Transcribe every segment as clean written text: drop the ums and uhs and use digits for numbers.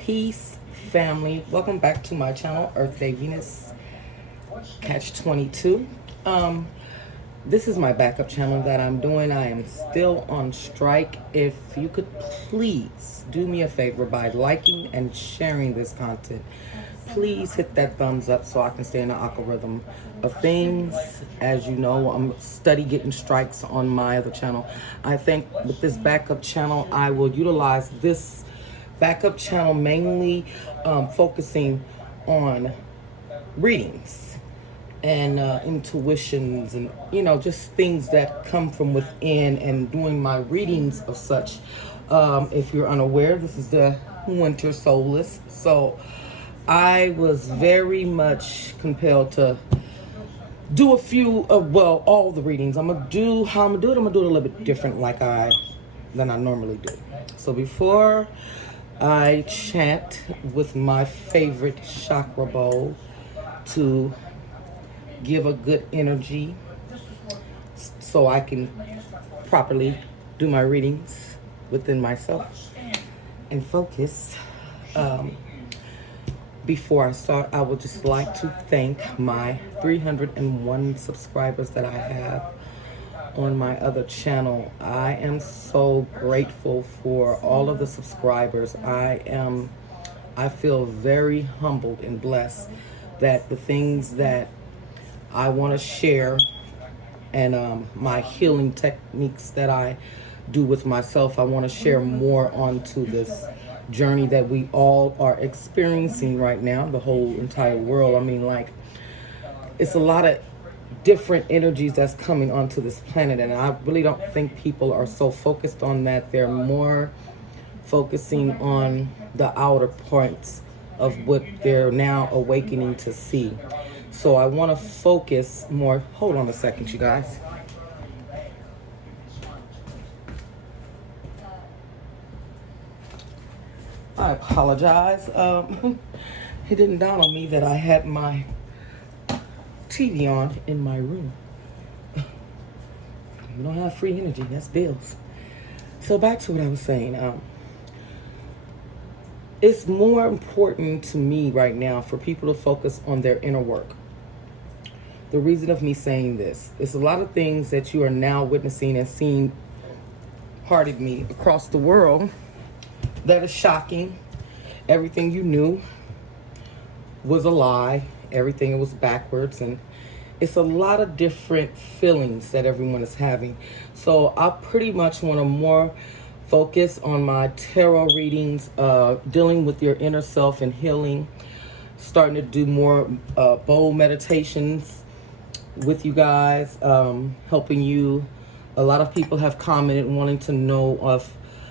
Peace, family. Welcome back to my channel, Earth Day Venus Catch 22. This is my backup channel that I'm doing. I am still on strike. If you could please do me a favor by liking and sharing this content. Please hit that thumbs up so I can stay in the algorithm of things. As you know, I'm steady getting strikes on my other channel. I think with this backup channel, I will utilize this backup channel mainly focusing on readings and intuitions and just things that come from within, and doing my readings of such. If you're unaware, this is the winter solstice, so I was very much compelled to do a few of, well, all the readings. I'm gonna do it a little bit different than I normally do. So before I chant with my favorite chakra bowl to give a good energy so I can properly do my readings within myself and focus. Before I start, I would just like to thank my 301 subscribers that I have on my other channel. I am so grateful for all of the subscribers. I feel very humbled and blessed that the things that I want to share and my healing techniques that I do with myself, I want to share more onto this journey that we all are experiencing right now, the whole entire world. I mean, like, it's a lot of different energies that's coming onto this planet, and I really don't think people are so focused on that. They're more focusing on the outer points of what they're now awakening to see. So I want to focus more. Hold on a second, you guys. I apologize. It didn't dawn on me that I had my TV on in my room. You don't have free energy, that's bills. So back to what I was saying. It's more important to me right now for people to focus on their inner work. The reason of me saying this is a lot of things that you are now witnessing and seeing, pardon me, across the world that is shocking. Everything you knew was a lie. Everything was backwards, and it's a lot of different feelings that everyone is having. So I pretty much want to more focus on my tarot readings, dealing with your inner self and healing, starting to do more bold meditations with you guys, helping you. A lot of people have commented wanting to know of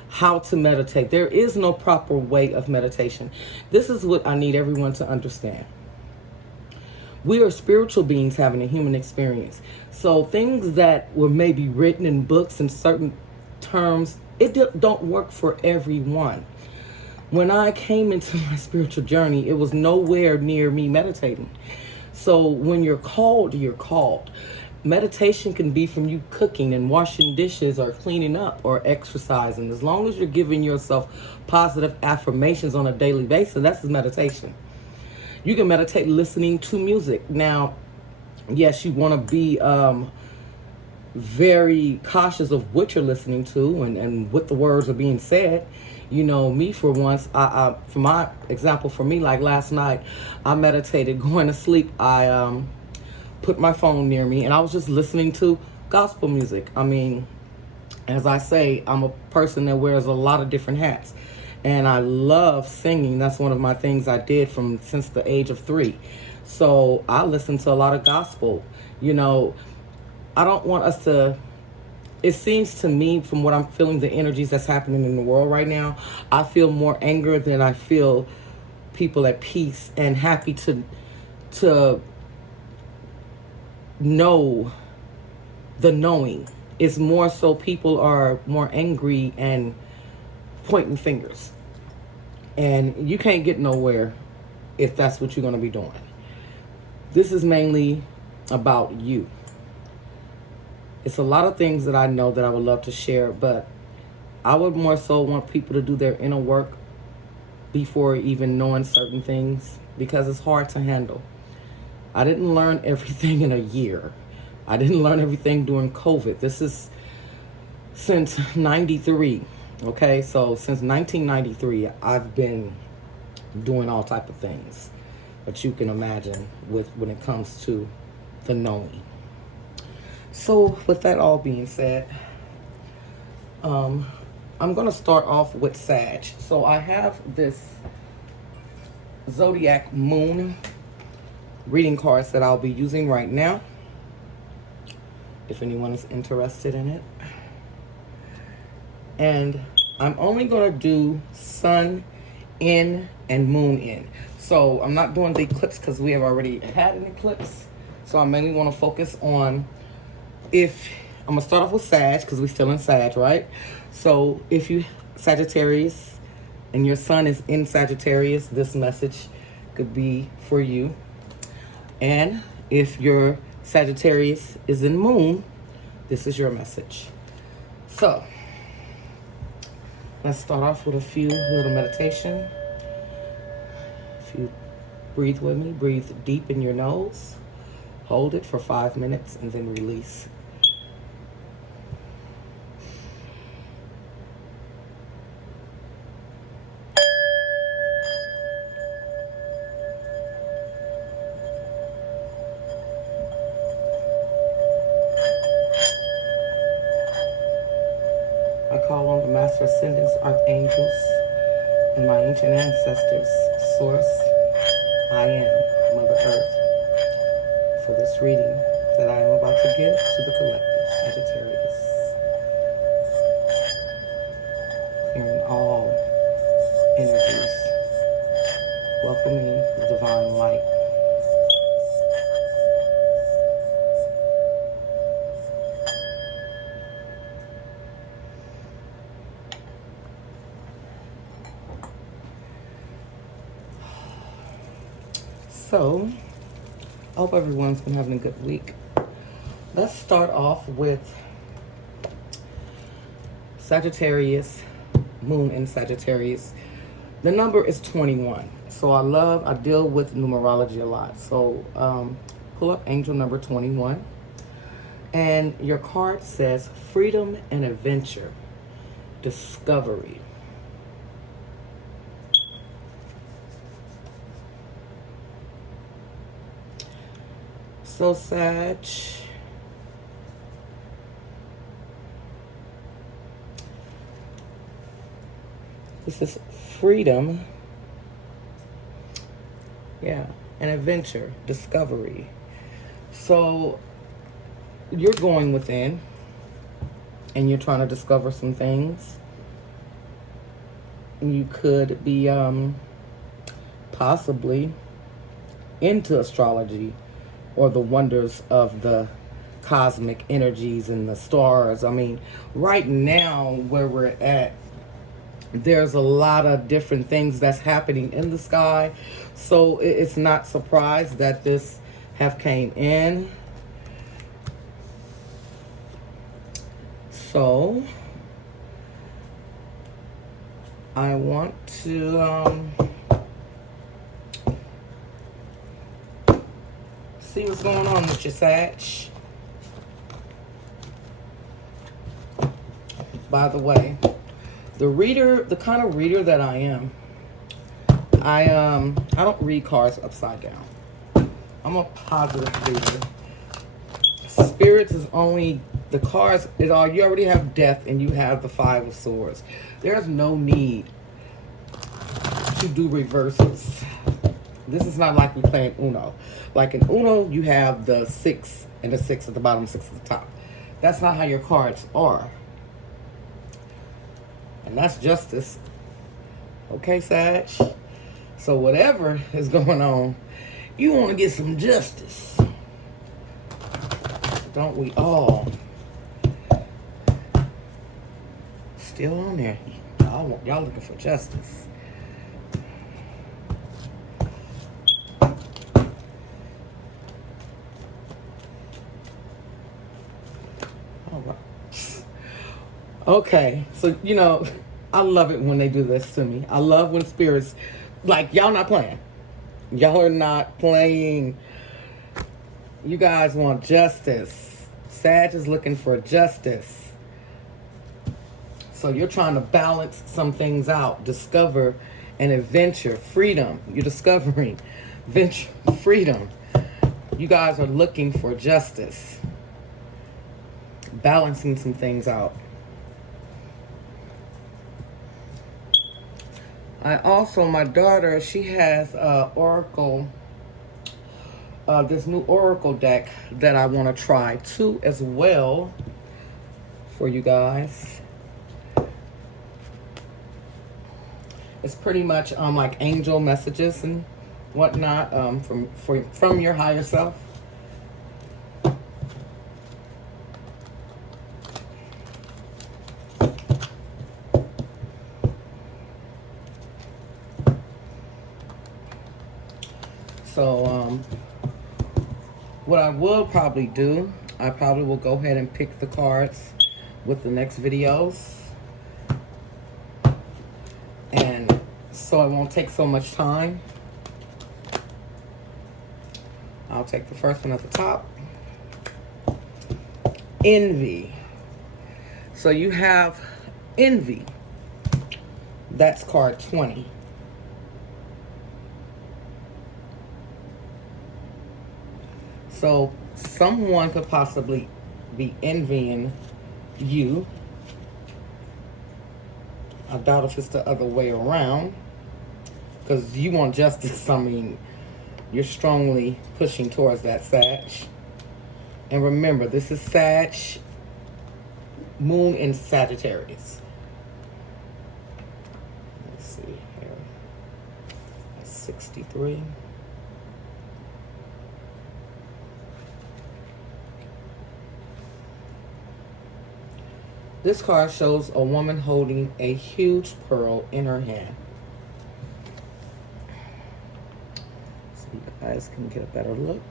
how to meditate. There is no proper way of meditation. This is what I need everyone to understand. We are spiritual beings having a human experience. So things that were maybe written in books and certain terms, don't work for everyone. When I came into my spiritual journey, it was nowhere near me meditating. So when you're called, you're called. Meditation can be from you cooking and washing dishes or cleaning up or exercising. As long as you're giving yourself positive affirmations on a daily basis, that's meditation. You can meditate listening to music. Now, yes, you want to be very cautious of what you're listening to and what the words are being said. You know, me for once, for my example, for me, like last night, I meditated going to sleep. I put my phone near me and I was just listening to gospel music. I mean, as I say, I'm a person that wears a lot of different hats, and I love singing. That's one of my things I did since the age of 3. So I listen to a lot of gospel. You know, I don't want us to, it seems to me, from what I'm feeling, the energies that's happening in the world right now, I feel more anger than I feel people at peace and happy to know the knowing. It's more so people are more angry and pointing fingers. And you can't get nowhere if that's what you're going to be doing. This is mainly about you. It's a lot of things that I know that I would love to share, but I would more so want people to do their inner work before even knowing certain things because it's hard to handle. I didn't learn everything in a year. I didn't learn everything during COVID. This is since 93. Okay, so since 1993, I've been doing all type of things that you can imagine with when it comes to the knowing. So with that all being said, I'm gonna start off with Sag. So I have this Zodiac Moon reading cards that I'll be using right now, if anyone is interested in it. And I'm only gonna do Sun in and Moon in. So I'm not doing the eclipse because we have already had an eclipse. So I mainly want to focus on, if I'm gonna start off with Sag because we're still in Sag, right? So if you Sagittarius and your sun is in Sagittarius, this message could be for you. And if your Sagittarius is in Moon, this is your message. So let's start off with a few little meditation. If you breathe with me, breathe deep in your nose, hold it for 5 minutes, and then release. I call on the Master Ascendants, Archangels, and my ancient ancestors, Source, I am, Mother Earth, for this reading that I am about to give to the collective Sagittarius. Clearing all energies, welcoming the divine light. So, I hope everyone's been having a good week. Let's start off with Sagittarius, Moon in Sagittarius. The number is 21. So I deal with numerology a lot. So pull up angel number 21. And your card says freedom and adventure, discovery. So Sag, this is freedom, yeah, and adventure, discovery. So you're going within and you're trying to discover some things. You could be possibly into astrology or the wonders of the cosmic energies and the stars. I mean, right now where we're at, there's a lot of different things that's happening in the sky. So it's not surprised that this have came in. So I want to see what's going on with your Sag. By the way, the kind of reader that I am, I don't read cards upside down. I'm a positive reader. Spirits is only the cards. You already have death and you have the 5 of Swords. There's no need to do reverses. This is not like we playing Uno. Like in Uno, you have the 6 and the 6 at the bottom, 6 at the top. That's not how your cards are. And that's justice. Okay, Sag? So whatever is going on, you want to get some justice. Don't we all? Still on there. Y'all looking for justice. All right. Okay, so I love it when they do this to me. I love when spirits, like, y'all not playing. Y'all are not playing. You guys want justice. Sag is looking for justice. So you're trying to balance some things out. Discover an adventure. Freedom. You're discovering venture, freedom. You guys are looking for justice. Balancing some things out. My daughter, she has Oracle, this new Oracle deck that I want to try too as well for you guys. It's pretty much like angel messages and whatnot from your higher self. So, what I will probably do, I probably will go ahead and pick the cards with the next videos. And so it won't take so much time. I'll take the first one at the top. Envy. So you have envy. That's card 20. So someone could possibly be envying you. I doubt if it's the other way around. Because you want justice. I mean, you're strongly pushing towards that, Sag. And remember, this is Sag, Moon in Sagittarius. Let's see here. That's 63. This card shows a woman holding a huge pearl in her hand. So you guys can get a better look.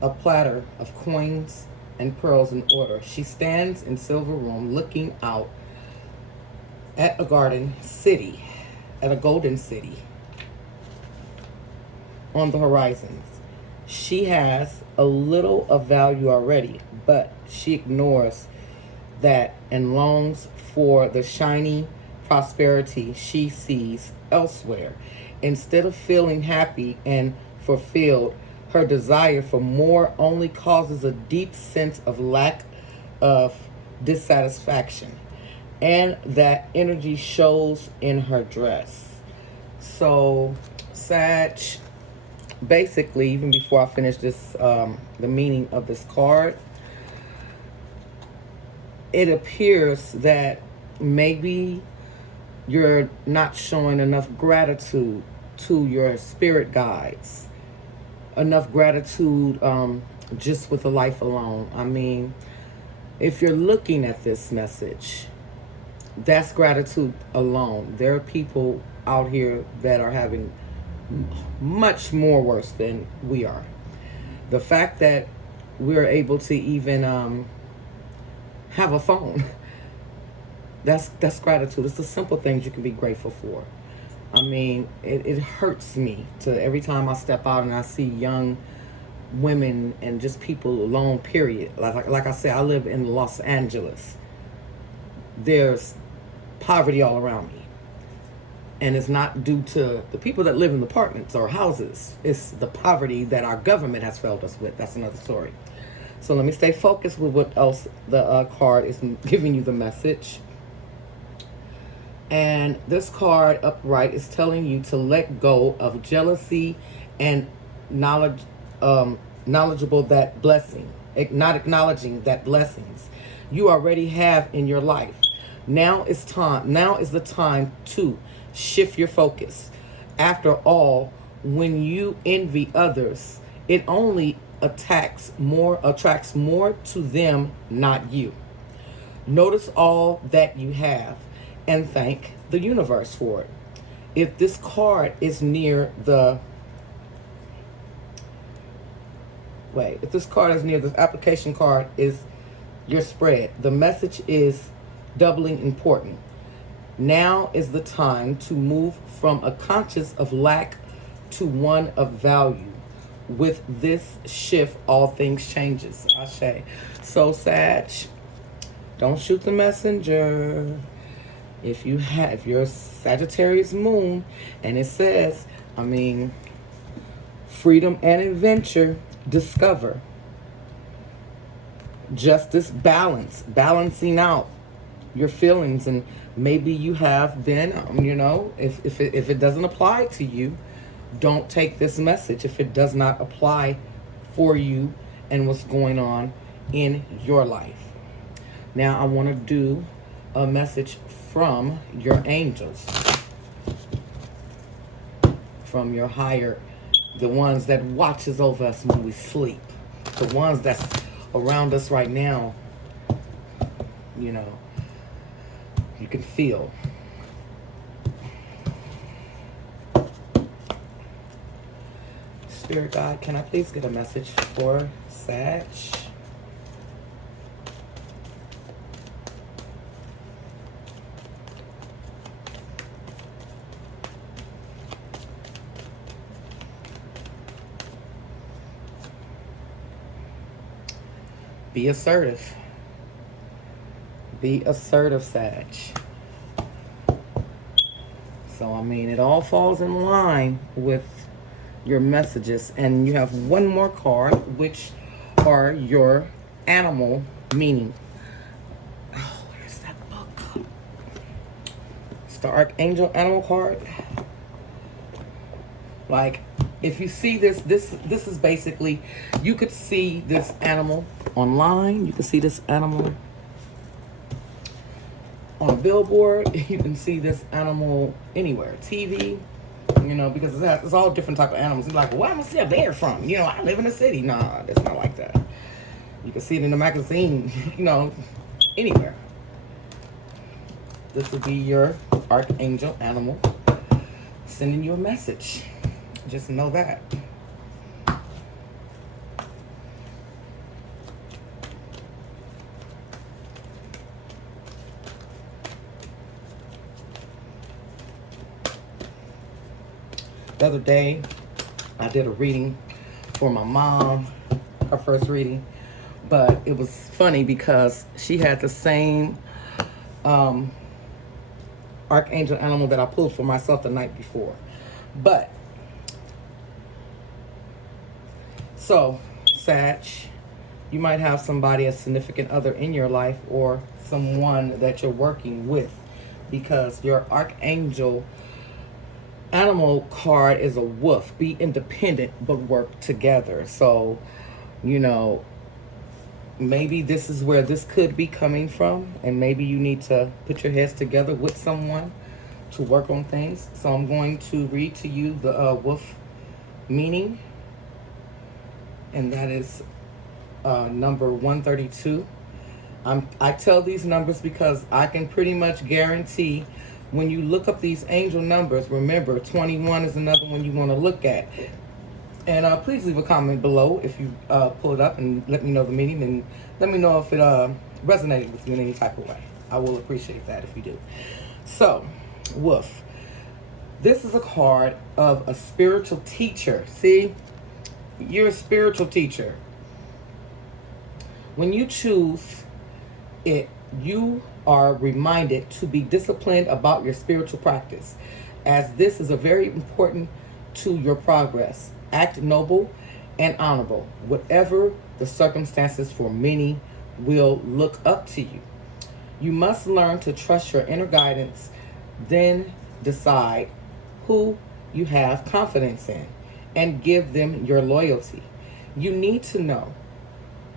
A platter of coins and pearls in order. She stands in silver room looking out at a golden city on the horizons. She has a little of value already, but she ignores that and longs for the shiny prosperity she sees elsewhere. Instead of feeling happy and fulfilled, her desire for more only causes a deep sense of lack of dissatisfaction, and that energy shows in her dress. So, Sag, basically, even before I finish this, the meaning of this card, it appears that maybe you're not showing enough gratitude to your spirit guides, enough gratitude just with the life alone. I mean, if you're looking at this message, that's gratitude alone. There are people out here that are having much more worse than we are. The fact that we're able to even have a phone, that's gratitude. It's the simple things you can be grateful for. I mean, it hurts me to every time I step out and I see young women and just people alone, period. Like I said, I live in Los Angeles. There's poverty all around me. And it's not due to the people that live in apartments or houses. It's the poverty that our government has failed us with. That's another story. So let me stay focused with what else the card is giving you the message. And this card upright is telling you to let go of jealousy and knowledgeable that blessing, not acknowledging that blessings you already have in your life. Now is the time to shift your focus. After all, when you envy others, it only attracts more to them, not you. Notice all that you have and thank the universe for it. If this card is near the Wait, if this card is near, this application card is your spread. The message is doubling important. Now is the time to move from a conscious of lack to one of value. With this shift, all things changes. Ashe. So, Sag, don't shoot the messenger. If you're Sagittarius moon, and it says, freedom and adventure, discover. Justice, balance, balancing out your feelings. And maybe you have been, if it doesn't apply to you, don't take this message if it does not apply for you and what's going on in your life. Now I want to do a message from your angels, from your higher, the ones that watches over us when we sleep, the ones that's around us right now. You can feel. Spirit God, can I please get a message for Sag? Be assertive. Be assertive, Sag. So, it all falls in line with your messages. And you have one more card, which are your animal meaning. Oh, where's that book? It's the Archangel Animal card. Like, if you see this is basically, you could see this animal online. You can see this animal on a billboard. You can see this animal anywhere. TV, because it's all different type of animals. You're like, well, where am I see a bear from? I live in the city. Nah, it's not like that. You can see it in the magazine, anywhere. This would be your Archangel Animal sending you a message. Just know that. The other day, I did a reading for my mom, her first reading, but it was funny because she had the same Archangel Animal that I pulled for myself the night before. But, so, Sag, you might have somebody, a significant other in your life, or someone that you're working with, because your Archangel Animal card is a wolf. Be independent, but work together. So, maybe this is where this could be coming from, and maybe you need to put your heads together with someone to work on things. So I'm going to read to you the wolf meaning, and that is number 132. I tell these numbers because I can pretty much guarantee when you look up these angel numbers, remember 21 is another one you want to look at. And please leave a comment below if you pull it up and let me know the meaning, and let me know if it resonated with you in any type of way. I will appreciate that if you do. So, wolf. This is a card of a spiritual teacher. See? You're a spiritual teacher. When you choose it, you are reminded to be disciplined about your spiritual practice, as this is a very important to your progress. Act noble and honorable. Whatever the circumstances, for many will look up to you. You must learn to trust your inner guidance, then decide who you have confidence in and give them your loyalty. You need to know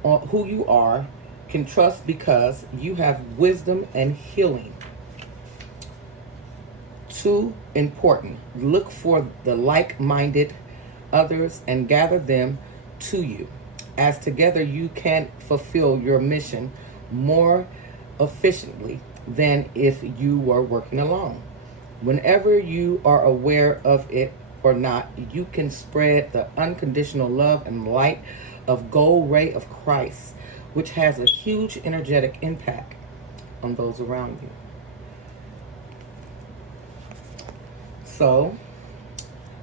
who you are, can trust, because you have wisdom and healing. 2, important. Look for the like-minded others and gather them to you, as together you can fulfill your mission more efficiently than if you were working alone. Whenever you are aware of it or not, you can spread the unconditional love and light of gold ray of Christ, which has a huge energetic impact on those around you. So,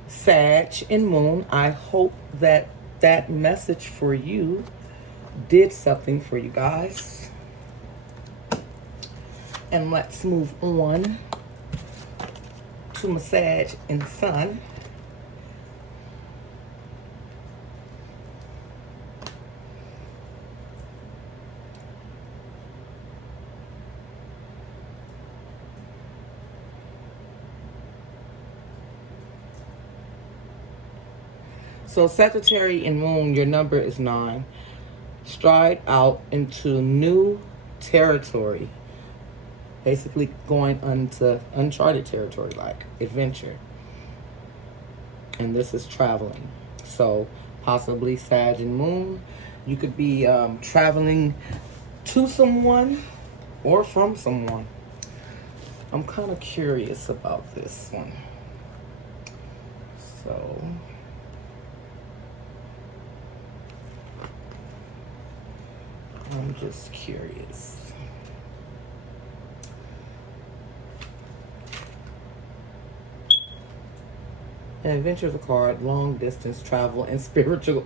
Sag and Moon, I hope that that message for you did something for you guys. And let's move on to my Sag and Sun. So Sagittarius and Moon, your number is 9. Stride out into new territory. Basically going into uncharted territory, like adventure. And this is traveling. So possibly Sag and Moon, you could be traveling to someone or from someone. I'm kind of curious about this one. So... I'm just curious. An adventure is a card. Long distance travel and spiritual,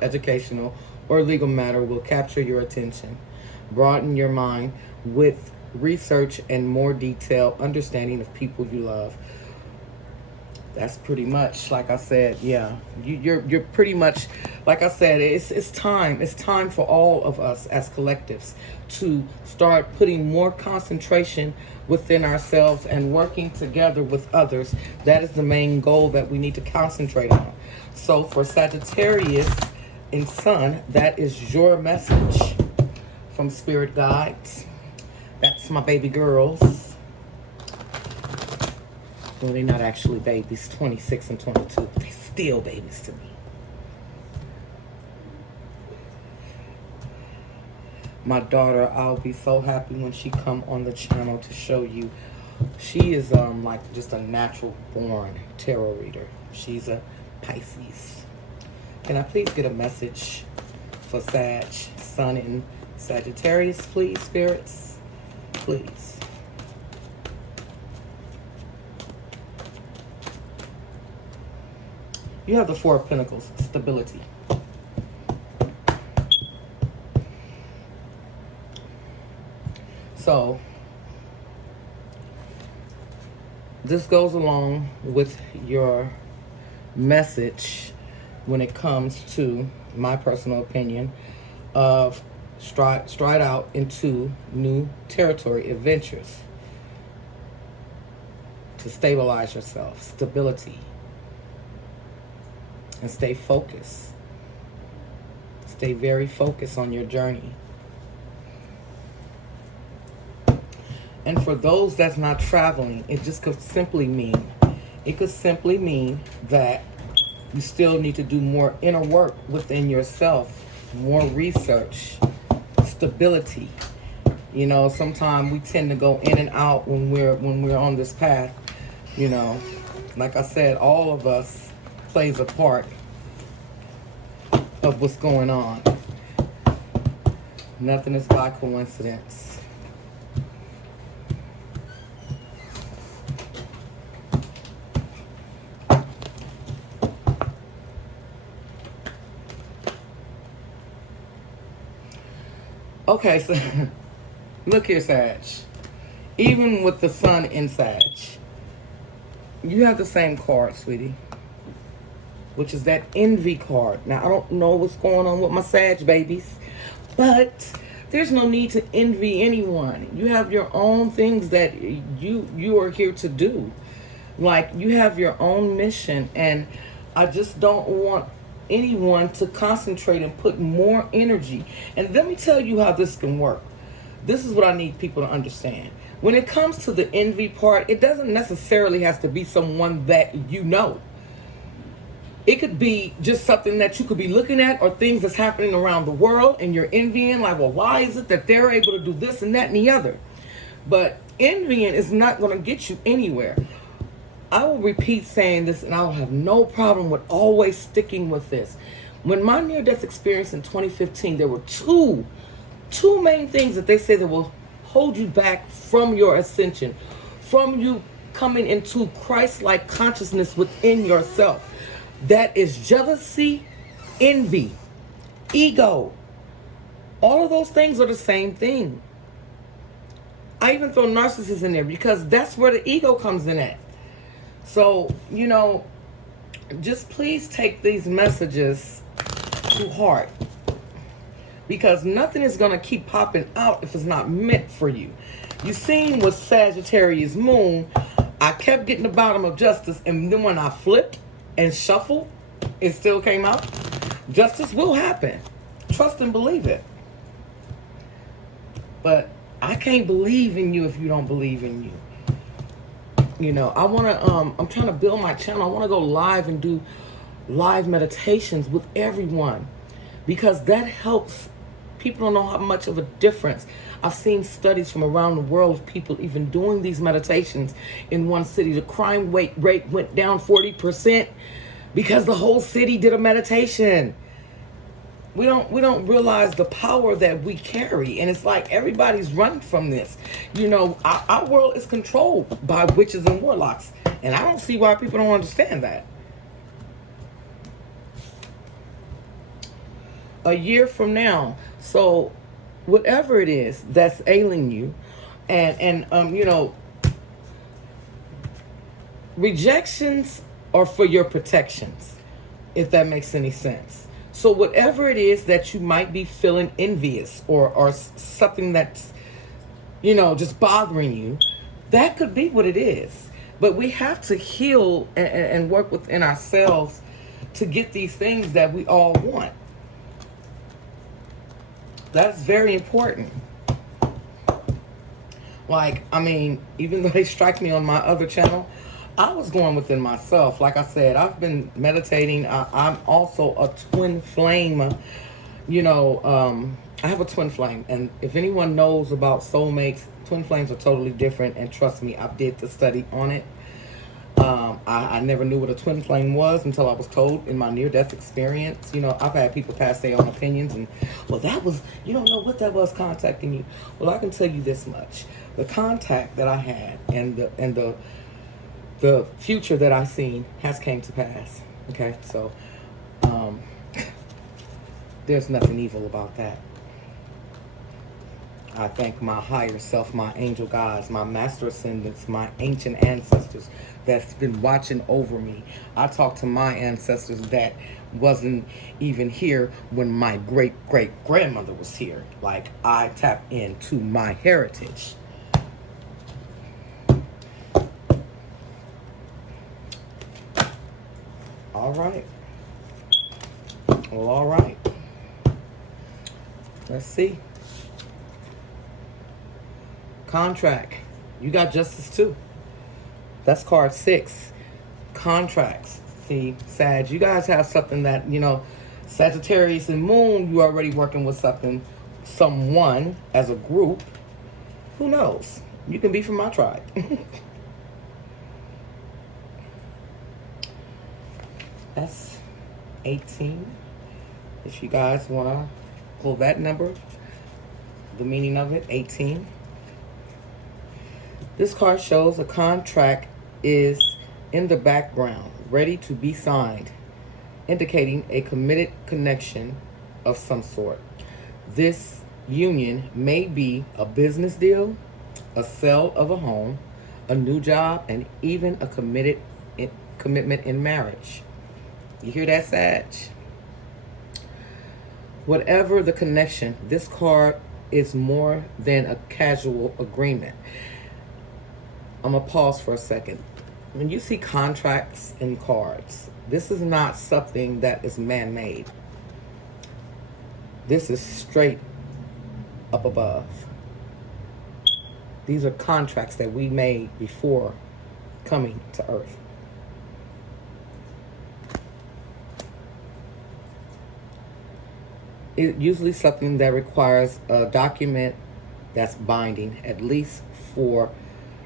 educational, or legal matter will capture your attention. Broaden your mind with research and more detailed understanding of people you love. That's pretty much, like I said, yeah. You're pretty much, like I said, it's time. It's time for all of us as collectives to start putting more concentration within ourselves and working together with others. That is the main goal that we need to concentrate on. So for Sagittarius and Sun, that is your message from Spirit Guides. That's my baby girls. Well, they're not actually babies, 26 and 22, but they're still babies to me. My daughter, I'll be so happy when she come on the channel to show you. She is like just a natural born tarot reader. She's a Pisces. Can I please get a message for Sag, Sun, and Sagittarius, please, spirits? Please. You have the Four of Pentacles, stability. So, this goes along with your message when it comes to my personal opinion of stride out into new territory, adventures, to stabilize yourself, stability. And stay focused. Stay very focused on your journey. And for those that's not traveling, it just could simply mean, that you still need to do more inner work within yourself, more research, stability. You know, sometimes we tend to go in and out when we're on this path. You know, like I said, all of us plays a part of what's going on. Nothing is by coincidence. Okay, so look here, Sag. Even with the Sun in Sag, you have the same card, sweetie, which is that envy card. Now, I don't know what's going on with my Sag babies, but there's no need to envy anyone. You have your own things that you are here to do. Like, you have your own mission, and I just don't want anyone to concentrate and put more energy. And let me tell you how this can work. This is what I need people to understand. When it comes to the envy part, it doesn't necessarily have to be someone that you know. It could be just something that you could be looking at, or things that's happening around the world and you're envying, like, well, why is it that they're able to do this and that and the other? But envying is not going to get you anywhere. I will repeat saying this, and I will have no problem with always sticking with this. When my near-death experience in 2015, there were two main things that they say that will hold you back from your ascension, from you coming into Christ-like consciousness within yourself. That is jealousy, envy, ego. All of those things are the same thing. I even throw narcissism in there because that's where the ego comes in at. So, you know, just please take these messages to heart, because nothing is going to keep popping out if it's not meant for you. You seen with Sagittarius moon, I kept getting the bottom of justice, and then when I flipped and shuffled, it still came out. Justice will happen. Trust and believe it. But I can't believe in you if you don't believe in you. You know, I want to, I'm trying to build my channel. I want to go live and do live meditations with everyone, because that helps. People don't know how much of a difference. I've seen studies from around the world of people even doing these meditations in one city. The crime rate went down 40% because the whole city did a meditation. We don't realize the power that we carry, and it's like everybody's running from this. You know, our world is controlled by witches and warlocks, and I don't see why people don't understand that. A year from now, so whatever it is that's ailing you, and you know, rejections are for your protections, if that makes any sense. So whatever it is that you might be feeling envious or something that's, you know, just bothering you, that could be what it is. But we have to heal and work within ourselves to get these things that we all want. That's very important. Like, I mean, even though they strike me on my other channel, I was going within myself. Like I said, I've been meditating. I'm also a twin flame. You know, I have a twin flame. And if anyone knows about soulmates, twin flames are totally different. And trust me, I did the study on it. I never knew what a twin flame was until I was told in my near-death experience. You know, I've had people pass their own opinions and, well, that was, you don't know what that was contacting you. Well, I can tell you this much. The contact that I had and the future that I seen has came to pass. Okay, so there's nothing evil about that. I thank my higher self, my angel guides, my master ascendants, my ancient ancestors that's been watching over me. I talk to my ancestors that wasn't even here when my great-great-grandmother was here. Like, I tap into my heritage. All right. Well, all right. Let's see. Contract. You got justice too. That's card 6. Contracts. See, Sag, you guys have something that, you know, Sagittarius and Moon, you already working with something, someone as a group. Who knows? You can be from my tribe. That's 18. If you guys want to pull that number, the meaning of it, 18. This card shows a contract is in the background, ready to be signed, indicating a committed connection of some sort. This union may be a business deal, a sale of a home, a new job, and even a commitment in marriage. You hear that, Sag? Whatever the connection, this card is more than a casual agreement. I'm going to pause for a second. When you see contracts in cards, this is not something that is man-made. This is straight up above. These are contracts that we made before coming to Earth. It's usually something that requires a document that's binding, at least for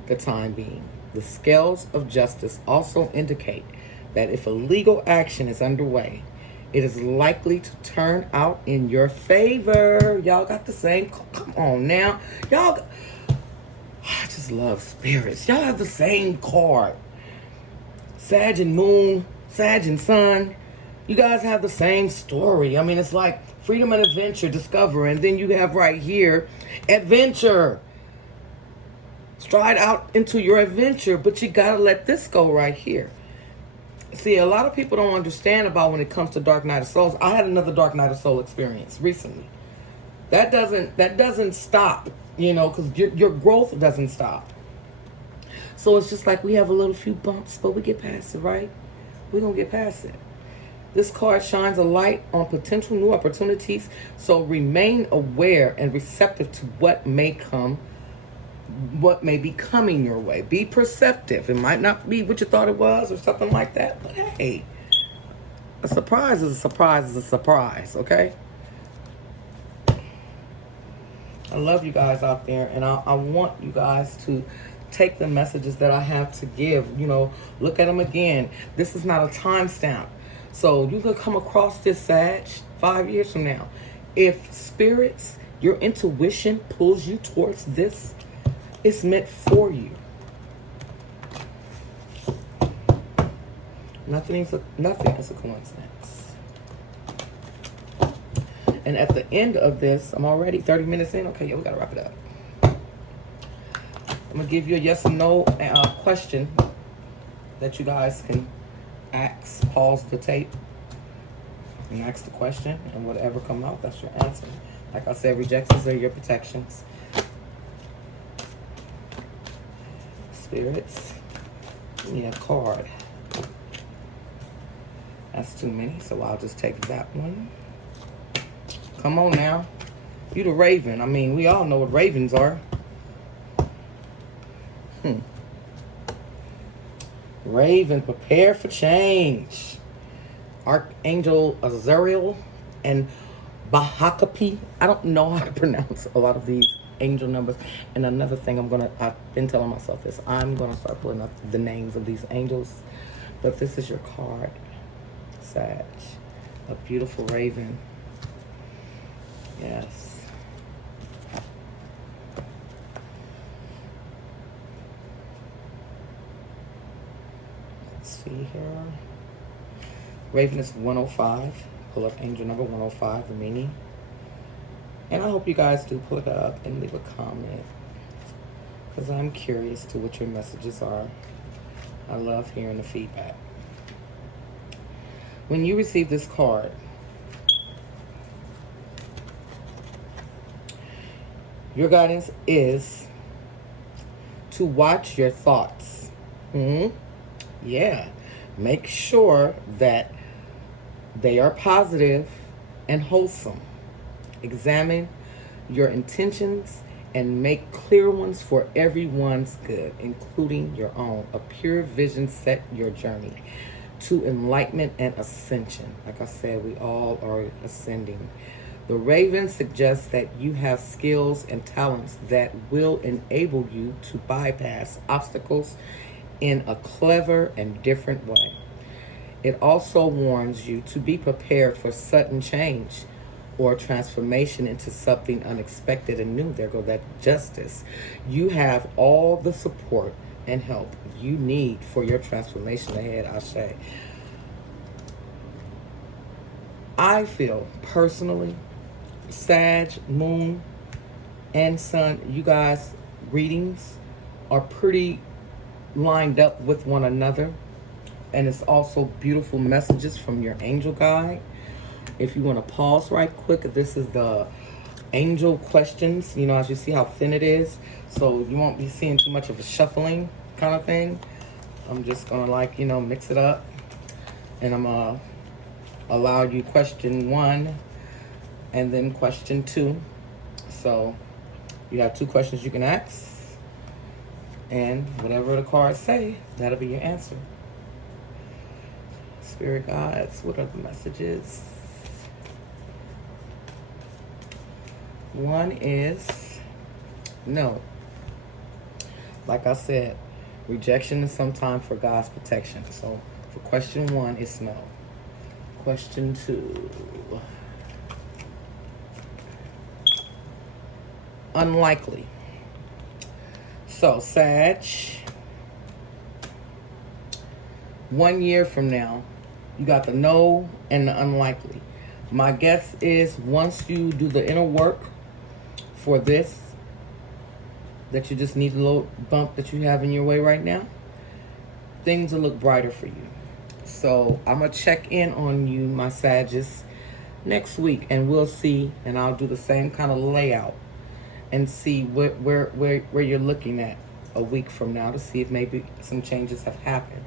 the time being. The scales of justice also indicate that if a legal action is underway, it is likely to turn out in your favor. Y'all got the same. Come on now. Y'all, I just love spirits. Y'all have the same card. Sag and Moon, Sag and Sun. You guys have the same story. I mean, it's like freedom and adventure, discover. And then you have right here, adventure. Stride out into your adventure, but you got to let this go right here. See, a lot of people don't understand about when it comes to Dark Night of Souls. I had another Dark Night of Soul experience recently. That doesn't stop, you know, because your growth doesn't stop. So it's just like we have a little few bumps, but we get past it, right? We're going to get past it. This card shines a light on potential new opportunities, so remain aware and receptive to what may be coming your way. Be perceptive. It might not be what you thought it was or something like that, but hey, a surprise is a surprise is a surprise, okay? I love you guys out there, and I want you guys to take the messages that I have to give. You know, look at them again. This is not a timestamp. So you could come across this Sag 5 years from now. If spirits, your intuition pulls you towards this, it's meant for you. Nothing is a coincidence. And at the end of this, I'm already 30 minutes in. Okay, yeah, we gotta wrap it up. I'm gonna give you a yes or no question that you guys can ask. Pause the tape and ask the question, and whatever come out, that's your answer. Like I said, rejections are your protections. Spirits, give me a card. That's too many, so I'll just take that one. Come on now. You the Raven. I mean, we all know what ravens are. Raven, prepare for change. Archangel Azrael and Bahakapi. I don't know how to pronounce a lot of these angel numbers. And another thing I've been telling myself this. I'm going to start pulling up the names of these angels. But this is your card, Sag. A beautiful raven. Yes. See here. Raven is 105. Pull up angel number 105, the meaning. And I hope you guys do pull it up and leave a comment, because I'm curious to what your messages are. I love hearing the feedback. When you receive this card, your guidance is to watch your thoughts. Yeah. Make sure that they are positive and wholesome. Examine your intentions and make clear ones for everyone's good, including your own. A pure vision set your journey to enlightenment and ascension. Like I said, we all are ascending. The Raven suggests that you have skills and talents that will enable you to bypass obstacles in a clever and different way. It also warns you to be prepared for sudden change or transformation into something unexpected and new. There go that justice. You have all the support and help you need for your transformation ahead, Ashe. I feel personally, Sag, Moon, and Sun, you guys' readings are pretty lined up with one another. And it's also beautiful messages from your angel guide. If you want to pause right quick, this is the angel questions. You know, as you see how thin it is. So you won't be seeing too much of a shuffling kind of thing. I'm just going to mix it up. And I'm going to allow you question 1 and then question 2. So you have 2 questions you can ask. And whatever the cards say, that'll be your answer. Spirit guides, what are the messages? 1 is no. Like I said, rejection is sometimes for God's protection. So for question 1, it's no. Question 2. Unlikely. So, Sag, 1 year from now, you got the no and the unlikely. My guess is once you do the inner work for this, that you just need a little bump that you have in your way right now, things will look brighter for you. So I'm going to check in on you, my Sagittarius, next week, and we'll see, and I'll do the same kind of layout and see where you're looking at a week from now to see if maybe some changes have happened.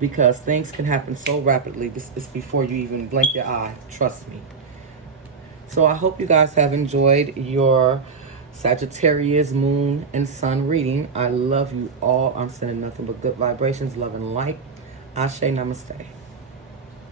Because things can happen so rapidly. This is before you even blink your eye. Trust me. So I hope you guys have enjoyed your Sagittarius moon and sun reading. I love you all. I'm sending nothing but good vibrations, love, and light. Ashe, namaste.